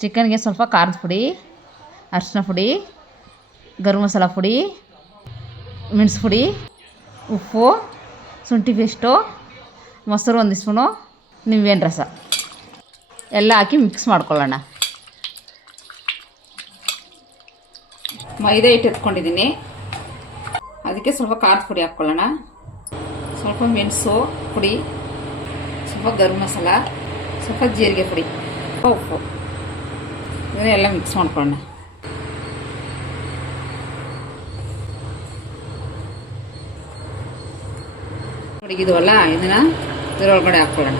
ಚಿಕನ್ಗೆ ಸ್ವಲ್ಪ ಖಾರದ ಪುಡಿ, ಅರಿಶಿನ ಪುಡಿ, ಗರಂ ಮಸಾಲ ಪುಡಿ, ಮೆಣಸು ಪುಡಿ, ಉಪ್ಪು, ಶುಂಠಿ ಪೇಸ್ಟು, ಮೊಸರು 1 ಸ್ಪೂನು, ನಿಂಬೆಹಣ್ಣು ರಸ ಎಲ್ಲ ಹಾಕಿ ಮಿಕ್ಸ್ ಮಾಡ್ಕೊಳ್ಳೋಣ. ಮೈದಾ ಹಿಟ್ಟು ಎತ್ಕೊಂಡಿದ್ದೀನಿ, ಅದಕ್ಕೆ ಸ್ವಲ್ಪ ಖಾರದ ಪುಡಿ ಹಾಕ್ಕೊಳ್ಳೋಣ, ಸ್ವಲ್ಪ ಮೆಣಸು ಪುಡಿ, ಸ್ವಲ್ಪ ಗರಂ ಮಸಾಲ, ಸ್ವಲ್ಪ ಜೀರಿಗೆ ಪುಡಿ, ಉಪ್ಪು, ಇದನ್ನೆಲ್ಲ ಮಿಕ್ಸ್ ಮಾಡ್ಕೊಳ್ಳೋಣ. ಹುಡುಗಿದ್ವಲ್ಲ ಇದನ್ನ ಇದರೊಳಗಡೆ ಹಾಕ್ಕೊಳ್ಳೋಣ.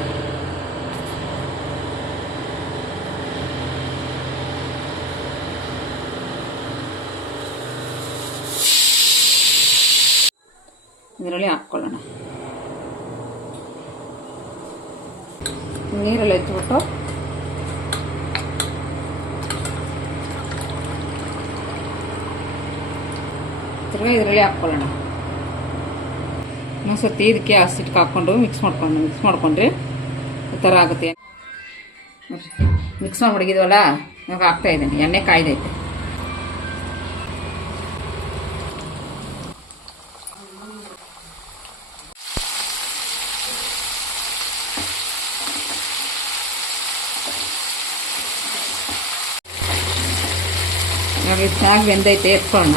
ಇದರಲ್ಲಿ ಹಾಕ್ಕೊಳ್ಳೋಣ. ನೀರೆಲ್ಲ ಎತ್ಬಿಟ್ಟು ತಿರ್ಗಾ ಇದರಲ್ಲಿ ಹಾಕ್ಕೊಳ್ಳೋಣ. ಒಂದ್ಸತಿ ಇದಕ್ಕೆ ಹಸಿಟ್ಟು ಹಾಕ್ಕೊಂಡು ಮಿಕ್ಸ್ ಮಾಡ್ಕೊಂಡ್ರೆ ಈ ಥರ ಆಗುತ್ತೆ. ಮಿಕ್ಸ್ ಮಾಡಿಬಿಡಿದ್ವಲ್ಲ, ಇವಾಗ ಹಾಕ್ತಾ ಇದ್ದೀನಿ. ಎಣ್ಣೆ ಕಾಯ್ದೈತೆ. ಇವಾಗ ಇದು ಚೆನ್ನಾಗಿ ಬೆಂದೈತೆ, ಎತ್ಕೊಳ್ಳೋಣ.